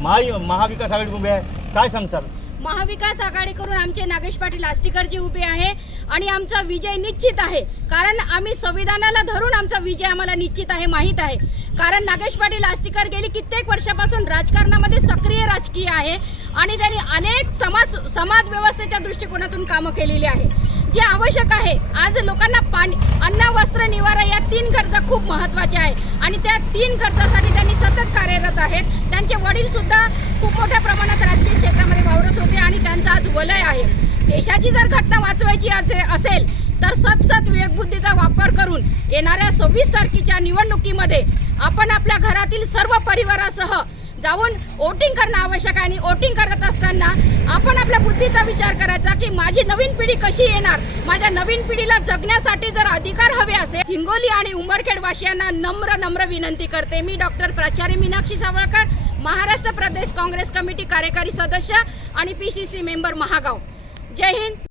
महा महाविकास आघाडी उभे आहे. काय सांगसाल? महाविकास आघाडीकडून आमचे नागेश पाटील आस्तिकरजी उभे आहे आणि आमचा विजय निश्चित आहे. कारण आम्ही संविधानाला धरून आमचा विजय आम्हाला निश्चित आहे माहीत आहे. कारण नागेश पाटील आस्तिकर गेली कित्येक वर्षापासून राजकारणामध्ये सक्रिय राजकीय आहे आणि त्यांनी अनेक समाज समाज व्यवस्थेच्या दृष्टिकोनातून कामं केलेली आहे. जे आवश्यक आहे आज लोकांना पाणी अन्न वस्त्र निवारा या तीन गरजा खूप महत्त्वाच्या आहे. आणि त्या तीन गरजासाठी त्यांनी सतत कार्यरत आहेत. वडील सुद्धा खूप मोठ्या प्रमाणात राजकीय क्षेत्रामध्ये वावरत होते आणि त्यांचा आज वलय आहे. देशाची जर घटना वाचवायची असे असेल तर सतसत विवेकबुद्धीचा वापर करून येणाऱ्या सव्वीस तारखेच्या निवडणुकीमध्ये आपण आपल्या घरातील सर्व परिवारासह जाऊन वोटिंग करणं आवश्यक आहे आणि वोटिंग करत असताना आपण आपल्या बुद्धीचा विचार करायचा की माझी नवीन पिढी कशी येणार? माझ्या नवीन पिढीला जगण्यासाठी जर अधिकार हवे असेल हिंगोली आणि उमरखेड वासियांना नम्र नम्र विनंती करते. मी डॉक्टर प्राचार्य मीनाक्षी सावळकर महाराष्ट्र प्रदेश काँग्रेस कमिटी कार्यकारी सदस्य आणि P C C member Mahagaon. जय हिंद.